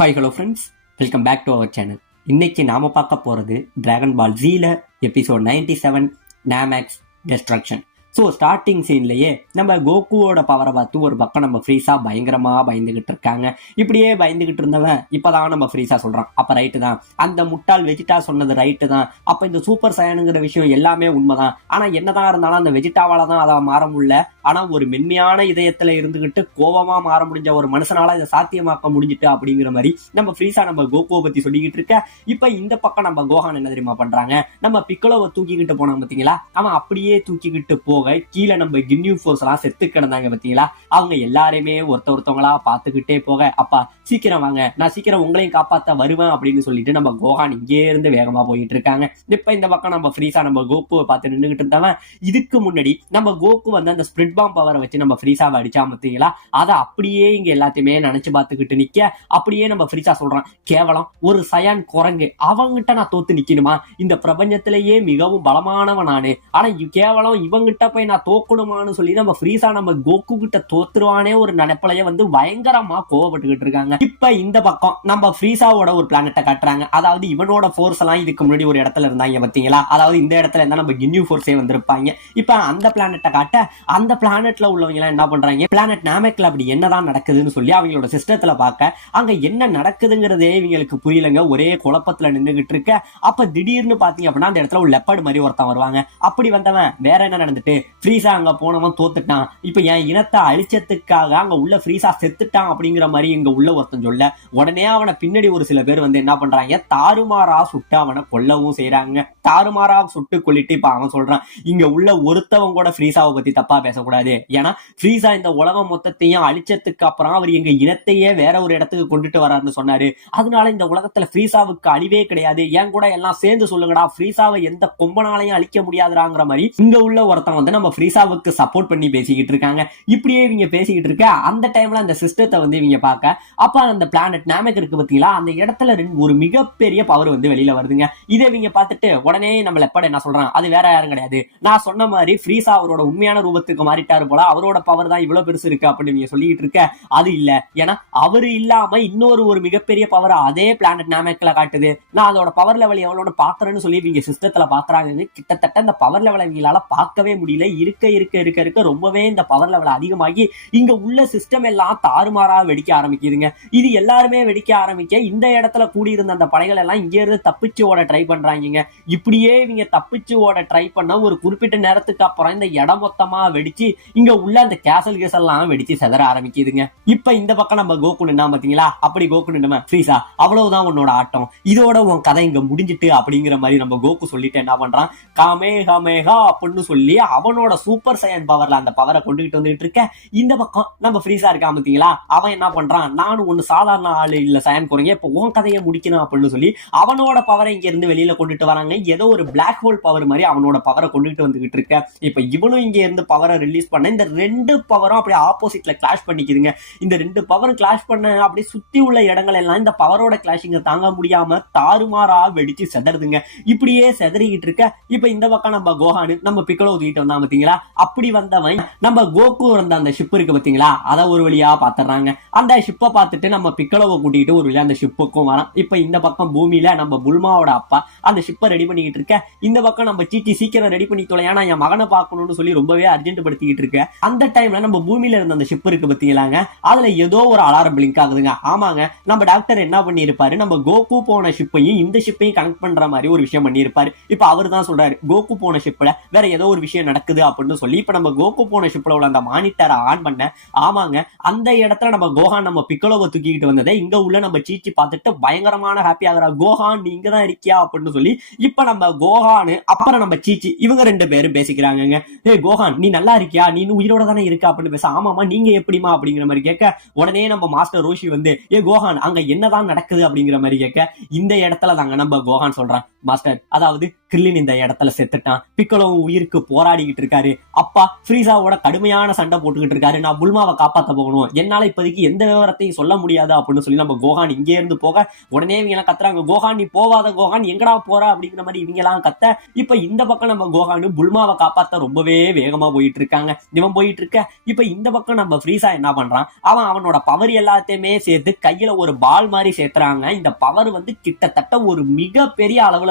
Hi hello friends, welcome back to our channel. இன்னைக்கு நாம பார்க்க போறது டிராகன் பால் ஜீல episode 97 Namek's destruction. So starting சீன்லயே நம்ம கோகுவோட பவரை பார்த்து ஒரு பக்கம் நம்ம ஃப்ரீஸா பயங்கரமா பயந்துகிட்டு இருக்காங்க. இப்படியே பயந்துகிட்டு இருந்தவன் இப்பதான் நம்ம ஃப்ரீஸா சொல்றான், அப்ப ரைட்டு தான், அந்த முட்டாள் வெஜிட்டா சொன்னது ரைட்டு தான், அப்ப இந்த சூப்பர் சயனுங்கிற விஷயம் எல்லாமே உண்மைதான். ஆனா என்னதான் இருந்தாலும் அந்த வெஜிட்டாவால தான் அதை மாற முடியல. ஆனா ஒரு மென்மையான இதயத்துல இருந்துகிட்டு கோபமா மாற முடிஞ்ச ஒரு மனுஷனால இதை சாத்தியமாக்க முடிஞ்சிட்டு அப்படிங்கிற மாதிரி நம்ம ஃப்ரீஸா நம்ம கோகுவை பத்தி சொல்லிக்கிட்டு இருக்க. இப்ப இந்த பக்கம் நம்ம கோஹான் என்ன தெரியுமா பண்றாங்க, நம்ம பிக்கலோவை தூக்கிக்கிட்டு போனாங்க பாத்தீங்களா, அவன் அப்படியே தூக்கிக்கிட்டு போக கீழே நம்ம கின்யூ ஃபோர்ஸ் எல்லாம் செத்து கிடந்தாங்க பாத்தீங்களா, அவங்க எல்லாரையுமே ஒருத்தவங்களா பாத்துக்கிட்டே போக, அப்பா சீக்கிரம் வாங்க, நான் சீக்கிரம் உங்களையும் காப்பாத்த வருவேன் அப்படின்னு சொல்லிட்டு நம்ம கோஹான் இங்கே இருந்து வேகமா போயிட்டு இருக்காங்க. இப்ப இந்த பக்கம் நம்ம ஃப்ரீஸா நம்ம கோகுவை பார்த்து நின்றுகிட்டு இருந்தவன் இதுக்கு முன்னாடி நம்ம கோகு வந்து அந்த ஸ்பிரிட் பாம் பவரை வச்சு நம்ம ஃப்ரீஸாவை அடிச்சா பாத்தீங்களா, அதை அப்படியே இங்க எல்லாத்தையுமே நினைச்சு பார்த்துக்கிட்டு நிக்க, அப்படியே நம்ம ஃப்ரீஸா சொல்றான், கேவலம் ஒரு சயான் குரங்கு, அவங்கிட்ட நான் தோத்து நிக்கணுமா, இந்த பிரபஞ்சத்திலேயே மிகவும் பலமானவன் நானு, ஆனா கேவலம் இவங்கிட்ட போய் நான் தோக்கணுமான்னு சொல்லி நம்ம ஃப்ரீஸா நம்ம கோகு கிட்ட தோத்துருவானே ஒரு நினைப்பலைய வந்து பயங்கரமா கோவப்பட்டுக்கிட்டு இருக்காங்க. இப்ப இந்த பக்கம் நம்ம ஃப்ரீஸாவோட ஒரு பிளானட்டை காட்டுறாங்க. அதாவது இவனோட ஃபோர்ஸ் எல்லாம் இதுக்கு முன்னாடி ஒரு இடத்துல இருந்தாங்க பாத்தீங்களா, அதாவது இந்த இடத்துல இருந்தா நம்ம கின்யூ ஃபோர்ஸே வந்திருப்பாங்க. இப்ப அந்த பிளானட்டை காட்ட அந்த பிளானட்ல உள்ளவங்க எல்லாம் என்ன பண்றாங்க, பிளானட் நாமேக்ல அப்படி என்னதான் நடக்குதுன்னு சொல்லி அவங்களோட சிஸ்டத்துல பார்க்க அங்க என்ன நடக்குதுங்கிறதே இவங்களுக்கு புரியலங்க, ஒரே குழப்பத்துல நின்றுகிட்டு இருக்க. அப்ப திடீர்னு பாத்தீங்க அப்படின்னா அந்த இடத்துல ஒரு லெப்பர்ட் மாதிரி ஒருத்தன் வருவாங்க. அப்படி வந்தவன் வேற என்ன நடந்துட்டு, ஃப்ரீஸா அங்க போனவன் தோத்துட்டான், இப்ப என் இனத்தை அழிச்சதுக்காக அங்க உள்ள ஃப்ரீஸா செத்துட்டான் அப்படிங்கிற மாதிரி இங்க உள்ள ஒருத்தன் சொல்ல, உடனே அவனை பின்னாடி ஒரு சில பேர் வந்து என்ன பண்றாங்க, தாறுமாறா சுட்டு அவனை கொல்லவும் செய்யறாங்க. தாறுமாறா சுட்டு கொல்லிட்டு இப்ப அவன் சொல்றான், இங்க உள்ள ஒருத்தவன் கூட ஃப்ரீஸாவை பத்தி தப்பா பேசக்கூடாது, ஏன்னா ஃப்ரீஸா இந்த உலகம் மொத்தத்தையும் அழிச்சதுக்கு அப்புறம் அவர் எங்க இனத்தையே வேற ஒரு இடத்துக்கு கொண்டுட்டு வராருன்னு சொன்னாரு, அதனால இந்த உலகத்துல ஃப்ரீஸாவுக்கு அழிவே கிடையாது, ஏன் கூட எல்லாம் சேர்ந்து சொல்லுங்கடா, ஃப்ரீஸாவை எந்த கொம்பனாலையும் அழிக்க முடியாதுறாங்கிற மாதிரி இங்க உள்ள ஒருத்தன் வந்து நம்ம ஃப்ரீஸாவுக்கு சப்போர்ட் பண்ணி பேசிக்கிட்டு இருக்காங்க. இப்படியே இவங்க பேசிக்கிட்டு இருக்க அந்த டைம்ல அந்த சிஸ்டத்தை வந்து இவங்க பார்க்க, அப்ப அந்த பிளானட் நாமேக் இருக்கு பாத்தீங்களா, அந்த இடத்துல ஒரு மிகப்பெரிய பவர் வந்து வெளியில வருதுங்க. இதை இவங்க பார்த்துட்டு உடனே நம்ம லெப்பர்ட் என்ன சொல்றான், அது வேற யாரும் கிடையாது, நான் சொன்ன மாதிரி ஃப்ரீஸா அவரோட உண்மையான ரூபத்துக்கு மாறிட்டாரு போல, அவரோட பவர் தான் இவ்வளவு பெருசு இருக்கு அப்படின்னு நீங்க சொல்லிட்டு இருக்க. அது இல்ல, ஏன்னா அவரு இல்லாம இன்னொரு ஒரு மிகப்பெரிய பவர் அதே பிளானட் நாமேக்ல காட்டுது, நான் அதோட பவர் லெவல் எவ்வளவு பாக்குறேன்னு சொல்லி இவங்க சிஸ்டத்துல பாக்குறாங்க. கிட்டத்தட்ட இந்த பவர் லெவல் இவங்களால பார்க்கவே முடியல. இருக்க இருக்க இருக்க இருக்க ரொம்பவே இந்த பவர் லெவல் அதிகமாகி இங்க உள்ள சிஸ்டம் எல்லாம் தாறுமாறா வெடிக்க ஆரம்பிக்குதுங்க. இது எல்லாருமே வெடிக்க ஆரம்பிக்க இந்த இடத்துல கூடியிருந்த அந்த படைகள் எல்லாம் இங்க இருந்து தப்பிச்சு ஓட ட்ரை பண்றாங்க. இப்படியே இவங்க தப்பிச்சு ஓட ட்ரை பண்ண ஒரு குறிப்பிட்ட நேரத்துக்கு அப்புறம் இந்த இடம் மொத்தமா வெடிச்சு இங்க உள்ள அந்த கேசல் எல்லாம் வெடிச்சு செதற ஆரம்பிக்குதுங்க. இப்ப இந்த பக்கம் நம்ம கோகு நின்னா பாத்தீங்களா, அப்படி கோகு நின்ன ஃப்ரீஸா அவ்வளவுதான் உன்னோட ஆட்டம், இதோட உன் கதை இங்க முடிஞ்சிட்டு அப்படிங்கிற மாதிரி நம்ம கோகு சொல்லிட்டு என்ன பண்றான், காமேகா அப்படின்னு சொல்லி அவனோட சூப்பர் சயன் பவர்ல அந்த பவரை கொண்டுகிட்டு வந்துட்டு இருக்க. இந்த பக்கம் நம்ம ஃப்ரீஸா இருக்கா பாத்தீங்களா, அவன் என்ன பண்றான், நானும் ஒண்ணு சாதாரண ஆளு இல்ல சயன் குறைங்க, இப்ப உன் கதையை முடிக்கணும் அப்படின்னு சொல்லி அவனோட பவரை இங்க இருந்து வெளியில கொண்டுட்டு வராங்க. ஏதோ ஒரு பிளாக் ஹோல் பவர் மாதிரி அவனோட பவரை கொண்டுகிட்டு வந்துகிட்டு இருக்க. இப்ப இவனும் இங்க இருந்து பவரை ரிலீஸ் பண்ண இந்த ரெண்டு பவரும் அப்படியே ஆப்போசிட்ல கிளாஷ் பண்ணிக்குதுங்க. இந்த ரெண்டு பவரும் கிளாஷ் பண்ண அப்படியே சுத்தி உள்ள இடங்கள் எல்லாம் இந்த பவரோட கிளாஷிங்க தாங்க முடியாம தாறுமாறா வெடிச்சு செதறுதுங்க. இப்படியே செதறிக்கிட்டு இருக்க. இப்ப இந்த பக்கம் நம்ம கோஹானு நம்ம பிக்கலோ தூக்கிட்டு வந்தா பாத்தீங்களா, அப்படி வந்தவன் நம்ம கோகு வந்த அந்த ஷிப் இருக்கு பாத்தீங்களா, அதை ஒரு வழியா பாத்துறாங்க. அந்த ஷிப்பை பார்த்துட்டு நம்ம பிக்கலோவை கூட்டிட்டு ஒரு வழியா அந்த ஷிப்புக்கும் வரான். இப்ப இந்த பக்கம் பூமியில நம்ம புல்மாவோட அப்பா அந்த ஷிப்பை ரெடி பண்ணிக்கிட்டு இருக்க. இந்த பக்கம் நம்ம சீச்சி சீக்கிரம் ரெடி பண்ணி தொலை, ஏன்னா என் மகனை பார்க்கணும்னு சொல்லி ரொம்பவே அர்ஜென்ட் படுத்திக்கிட்டு இருக்க. அந்த டைம்ல நம்ம பூமியில இருந்த அந்த ஷிப் இருக்கு பாத்தீங்களாங்க, அதுல ஏதோ ஒரு அலாரம் பிளிங்க் ஆகுதுங்க. ஆமாங்க, நம்ம டாக்டர் என்ன பண்ணி இருப்பாரு, நம்ம கோகு போன ஷிப்பையும் இந்த ஷிப்பையும் கனெக்ட் பண்ற மாதிரி ஒரு விஷயம் பண்ணி இருப்பாரு. இப்ப அவர் தான் சொல்றாரு, கோகு போன ஷிப்ல வேற ஏதோ ஒரு விஷயம் நடக்குது அப்படின்னு சொல்லி இப்ப நம்ம கோகு போன ஷிப்ல உள்ள அந்த மானிட்டரை ஆன் பண்ண. ஆமாங்க, அந்த இடத்துல நம்ம கோஹான் நம்ம பிக்கலோவை தூக்கிக்கிட்டு வந்ததை இங்க உள்ள நம்ம சீச்சி பார்த்துட்டு பயங்கரமான ஹாப்பி ஆகுறா, கோஹான் நீ இங்கதான் இருக்கியா அப்படின்னு சொல்லி. இப்ப நம்ம கோஹானு அப்புறம் நம்ம சீச்சி இவங்க ரெண்டு பேரும் பேசிக்கிறாங்க. ஏ கோஹான் நீ நல்லா இருக்கியா, நீ உயிரோட தானே இருக்கா அப்படின்னு பேச. ஆமாமா நீங்க எப்படிமா அப்படிங்கிற மாதிரி கேட்க, உடனே நம்ம மாஸ்டர் ரோஷி வந்து ஏ கோஹான் அங்க என்னதான் நடக்குது அப்படிங்கிற மாதிரி கேட்க. இந்த இடத்துல தாங்க நம்ம கோஹான் சொல்றான், மாஸ்டர் அதாவது கிரில்லின் இந்த இடத்துல செத்துட்டான், பிக்கலோ உயிருக்கு போராடிக்கிட்டு இருக்காரு, அப்பா ஃப்ரீசாவோட கடுமையான சண்டை போட்டுக்கிட்டு இருக்காரு, நான் புல்மாவை காப்பாத்த போகணும், என்னால இப்போதைக்கு எந்த விவரத்தையும் சொல்ல முடியாது அப்படின்னு சொல்லி நம்ம கோஹான் இங்கே இருந்து போக உடனே இவங்க எல்லாம் கத்துறாங்க, கோஹான் நீ போவாத கோஹான், எங்கடா போற அப்படிங்கிற மாதிரி இவங்க எல்லாம் கத்த. இப்ப இந்த பக்கம் நம்ம கோஹான் புல்மாவை காப்பாத்த ரொம்பவே வேகமா போயிட்டு இருக்காங்க. இவன் போயிட்டு இருக்க இப்ப இந்த பக்கம் நம்ம ஃப்ரீசா என்ன பண்றான், அவனோட பவர் எல்லாத்தையுமே சேர்த்து கையில ஒரு பால் மாதிரி சேர்த்துறாங்க. இந்த பவர் கிட்டத்தட்ட ஒரு மிகப்பெரிய அளவுல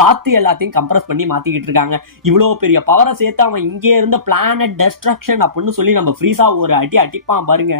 காத்து எல்லாத்தையும் கம்ப்ரஸ் பண்ணி மாத்திக்கிட்டு இருக்காங்க. இவ்வளவு பெரிய பவரை சேர்த்து அவன் இங்கே இருந்த பிளானட் டெஸ்ட்ரக்ஷன் அப்படின்னு சொல்லி நம்ம ஃப்ரீசா ஒரு அடி அடிப்பான் பாருங்க.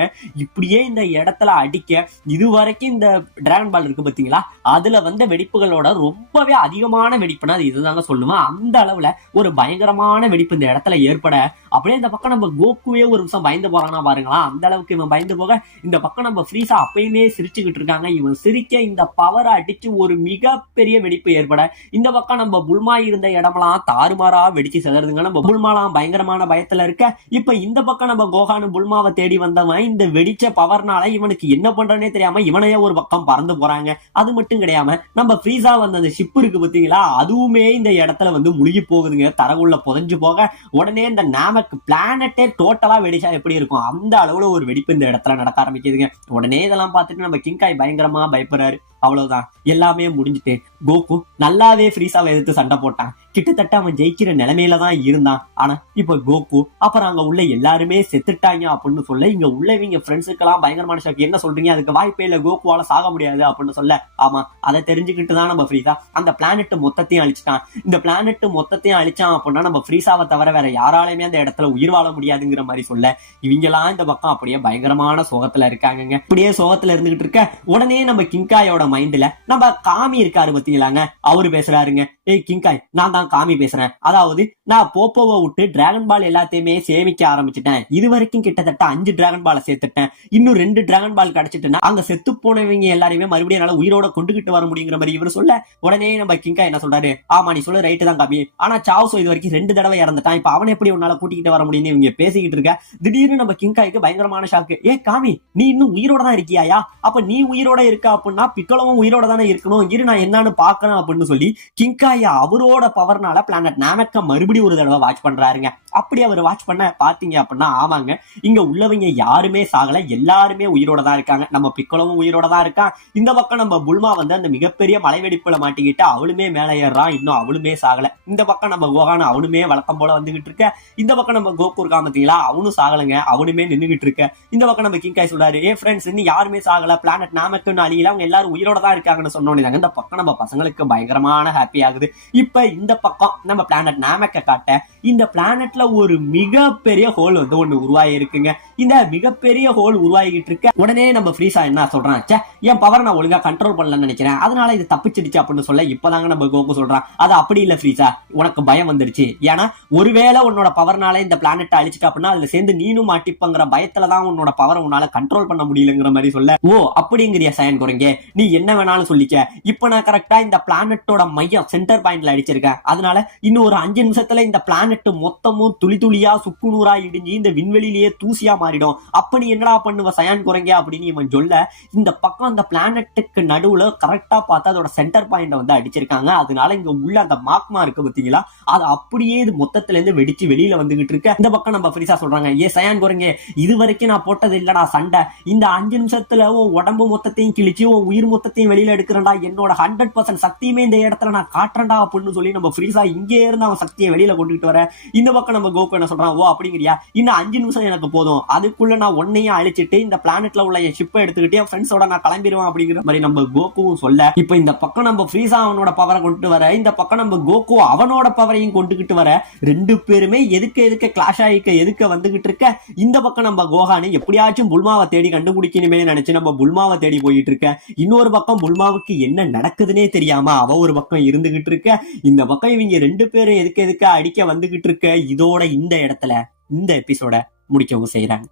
இப்படியே இந்த இடத்துல அடிக்க இதுவரைக்கும் இந்த டிராகன் பால் இருக்கு பாத்தீங்களா, அதுல வெடிப்புகளோட ரொம்பவே அதிகமான வெடிப்புனா அது இதுதாங்க சொல்லுவேன். அந்த அளவுல ஒரு பயங்கரமான வெடிப்பு இந்த இடத்துல ஏற்பட அப்படியே இந்த பக்கம் நம்ம கோகுவே ஒரு நிமிஷம் பயந்து போறானா பாருங்களா. அந்த அளவுக்கு இவன் பயந்து போக இந்த பக்கம் நம்ம ஃப்ரீசா அப்பயுமே சிரிச்சுக்கிட்டு இருக்காங்க. இவன் சிரிக்க இந்த பவரை அடிச்சு ஒரு மிகப்பெரிய வெடிப்பு ஏற்பட இந்த பக்கம் நம்ம புல்மா இருந்த இடமெல்லாம் தாறுமாறா வெடிச்சு செதறதுங்க. நம்ம புல்மாலாம் பயங்கரமான பயத்துல இருக்க. இப்ப இந்த பக்கம் நம்ம கோஹானு புல்மாவை தேடி வந்தவன் இந்த வெடிச்ச பவர்னால இவனுக்கு என்ன பண்றனே தெரியாம இவனையே ஒரு பக்கம் பறந்து போறாங்க. அது மட்டும் கிடையாம நம்ம ஃப்ரீசா அந்த ஷிப் இருக்கு பாத்தீங்களா, அதுவுமே இந்த இடத்துல முழுகி போகுதுங்க, தரகுள்ள புதைஞ்சு போக. உடனே இந்த நாமக் பிளானட்டே டோட்டலா வெடிச்சா எப்படி இருக்கும் அந்த அளவுல ஒரு வெடிப்பு இந்த இடத்துல நடக்க ஆரம்பிக்குதுங்க. உடனே இதெல்லாம் பார்த்துட்டு நம்ம கிங்காய் பயங்கரமா பயப்படுறாரு. அவ்வளவுதான், எல்லாமே முடிஞ்சுட்டு கோகு நல்லாவே ஃப்ரீசாவை எதிர்த்து சண்டை போட்டான். கிட்டத்தட்ட அவன் ஜெயிக்கிற நிலைமையில தான் இருந்தான். ஆனா இப்ப கோகு அப்புறம் அங்க உள்ள எல்லாருமே செத்துட்டாங்க அப்படின்னு சொல்ல இங்க உள்ள இவங்க ஃப்ரெண்ட்ஸுக்கெல்லாம் பயங்கரமான ஷாக். என்ன சொல்றீங்க, அதுக்கு வாய்ப்பே இல்ல, கோகுவால சாக முடியாது அப்படின்னு சொல்ல, ஆமா அதை தெரிஞ்சுக்கிட்டு தான் நம்ம ஃப்ரீசா அந்த பிளானட் மொத்தத்தையும் அழிச்சிட்டான். இந்த பிளானட் மொத்தத்தையும் அழிச்சான் அப்படின்னா நம்ம ஃப்ரீசாவை தவிர வேற யாராலுமே அந்த இடத்துல உயிர் வாழ முடியாதுங்கிற மாதிரி சொல்ல இவங்க எல்லாம் இந்த பக்கம் அப்படியே பயங்கரமான சோகத்துல இருக்காங்க. இப்படியே சோகத்துல இருந்துகிட்டு இருக்க உடனே நம்ம கிங்காயோட மைண்ட்ல நம்ம காமி இருக்காரு பாத்தீங்களாங்க, அவரு பேசுறாருங்க. ஏய் கிங்காய், நான் தான் காமி பேசுறேன். அதாவது நான் போப்போவை விட்டு டிராகன் பால் எல்லாத்தையுமே சேமிக்க ஆரம்பிச்சுட்டேன். இது வரைக்கும் கிட்டத்தட்ட 5 டிராகன் பாலை சேர்த்துட்டேன். இன்னும் 2 டிராகன் பால் கிடைச்சிட்டுன்னா அங்க செத்து போனவங்க எல்லாரையுமே மறுபடியும் என்னால உயிரோட கொண்டுகிட்டு வர முடியுங்கிற மாதிரி இவர் சொல்ல உடனே நம்ம கிங்காய் என்ன சொல்றாரு, ஆமா நீ சொல்ல ரைட்டு தான் காமி, ஆனா சாவ்சோ இது வரைக்கும் 2 தடவை இறந்துட்டான், இப்ப அவன் எப்படி உன்னால கூட்டிக்கிட்டு வர முடியும்னு இவங்க பேசிக்கிட்டு இருக்க. திடீர்னு நம்ம கிங்காய்க்கு பயங்கரமான ஷாக்கு. ஏ காமி, நீ இன்னும் உயிரோட தான் இருக்கியாயா? அப்ப நீ உயிரோட இருக்க அப்படின்னா பிக்கலவும் உயிரோட தானே இருக்கணும், இரு நான் என்னன்னு பாக்கணும் அப்படின்னு சொல்லி கிங்காய் அவரோட பவர்னால பிளானட் நாமக்க மறுபடியும் ஒரு தடவை வாட்ச் பண்றாருங்க. அப்படி அவர் வாட்ச் பண்ண பாத்தீங்க அப்படின்னா ஆமாங்க, இங்க உள்ளவங்க யாருமே சாகல, எல்லாருமே உயிரோட தான் இருக்காங்க. நம்ம பிக்கலவும் உயிரோட தான் இருக்கான். இந்த பக்கம் நம்ம புல்மா அந்த மிகப்பெரிய மலை வெடிப்புல மாட்டிக்கிட்டு அவளுமே மேல ஏறான், இன்னும் அவளுமே சாகல. இந்த பக்கம் நம்ம கோகான அவனுமே வழக்கம் போல வந்துகிட்டு இருக்க. இந்த பக்கம் நம்ம கோகு இருக்கா பாத்தீங்களா, அவனும் சாகலங்க, அவனுமே நின்னுகிட்டு இருக்க. இந்த பக்கம் நம்ம கிங்காய் சொல்றாரு, ஏ ஃப்ரெண்ட்ஸ் இன்னும் யாருமே சாகல, பிளானட் நாமக்குன்னு அழியல, அவங்க எல்லாரும் உயிரோட தான் இருக்காங்கன்னு சொன்னோன்னு இந்த பக்கம் நம்ம பசங்களுக்கு பயங்கரமான ஹாப்பி ஆகுது. இப்ப இந்த பக்கம் நம்ம பிளானட் நாமக்க காட்ட இந்த பிளானட்ல ஒரு மிகப்பெரிய ஹோல் ஒண்ணு உருவாகி இருக்குங்க. இந்த மிகப்பெரிய ஹோல் உருவாகிட்டு இருக்க உடனே நம்ம ஃப்ரீசா என்ன சொல்றான், என் பவர் நான் ஒழுங்கா கண்ட்ரோல் பண்ணலன்னு நினைக்கிறேன், அதனால இது தப்பிச்சிடுச்சு அப்படின்னு சொல்ல இப்பதாங்க நம்ம கோகு சொல்றான், அது அப்படி இல்ல ஃப்ரீசா, உனக்கு பயம் வந்துருச்சு, ஏன்னா ஒருவேளை உன்னோட பவர்னால இந்த பிளானட் அழிச்சிட்டு அப்படின்னா அதுல சேர்ந்து நீனும் மாட்டிப்பங்கிற பயத்துலதான் உன்னோட பவரை உன்னால கண்ட்ரோல் பண்ண முடியலங்கிற மாதிரி சொல்ல, ஓ அப்படிங்கிறியா சயன் குறைங்க, நீ என்ன வேணாலும் சொல்லிக்க, இப்ப நான் கரெக்டா இந்த பிளானட்டோட மையம் சென்டர் பாயிண்ட்ல அடிச்சிருக்கேன், அதனால இன்னும் ஒரு 5 நிமிஷத்துல இந்த பிளானட் மொத்தமும் துளி துளியா சுக்குநூறா இடிஞ்சு இந்த விண்வெளியிலேயே தூசியா மாறிடும், அப்ப நீ என்னடா பண்ணுவ சயான் குறைங்க அப்படின்னு இவன் சொல்ல இந்த பக்கம் அந்த பிளானட்டுக்கு நடுவுல கரெக்டா பார்த்து அதோட சென்டர் பாயிண்ட் அடிச்சிருக்காங்க. அதனால இங்க உள்ள அந்த மார்க்மா இருக்கு பாத்தீங்களா, அது அப்படியே இது மொத்தத்துல இருந்து வெடிச்சு வெளியில வந்துகிட்டு இருக்க. இந்த பக்கம் நம்ம ஃப்ரீசா சொல்றாங்க, ஏ சயான் குறைங்க, இது வரைக்கும் நான் போட்டது இல்லடா சண்டை, இந்த 5 நிமிஷத்துல உன் உடம்பு மொத்தத்தையும் கிழிச்சு உன் உயிர் மொத்தத்தையும் வெளியில எடுக்கிறேன்டா, என்னோட 100% சக்தியுமே இந்த இடத்துல நான் காட்டுறேன்டா அப்படின்னு சொல்லி நம்ம ஃப்ரீசா இங்கே இருந்து அவன் சக்தியை வெளியில கொண்டுட்டு வர. இந்த பக்கம் நம்ம கோகு என்ன சொல்றான், ஓ அப்படிங்கிறியா, இன்னும் 5 நிமிஷம் எனக்கு போதும், அதுக்குள்ள நான் ஒன்னையும் அழிச்சிட்டு இந்த பிளானட்ல உள்ள என் ஷிப்பை எடுத்துக்கிட்டு என் ஃப்ரெண்ட்ஸோட நான் கிளம்பிடுவேன் அப்படிங்கிற மாதிரி நம்ம கோகுவும் சொல்ல, இப்ப இந்த பக்கம் நம்ம ஃப்ரீசா அவனோட பவரை கொண்டு வர, இந்த பக்கம் நம்ம கோகு அவனோட பவரையும் கொண்டுகிட்டு வர, 2 பேருமே எதுக்க கிளாஷ் ஆகிக்க எதுக்க வந்துகிட்டு இருக்க. இந்த பக்கம் நம்ம கோகானு எப்படியாச்சும் புல்மாவை தேடி கண்டுபிடிக்கணுமே நினைச்சு நம்ம புல்மாவை தேடி போயிட்டு இருக்க. இன்னொரு பக்கம் புல்மாவுக்கு என்ன நடக்குதுன்னே தெரியாம அவ ஒரு பக்கம் இருந்துகிட்டு இருக்க. இந்த பக்கம் இவங்க 2 பேரும் எதுக்க அடிக்க வந்துகிட்டு இருக்க. இதோட இந்த இடத்துல இந்த எபிசோட முடிக்கவும் செய்யறாங்க.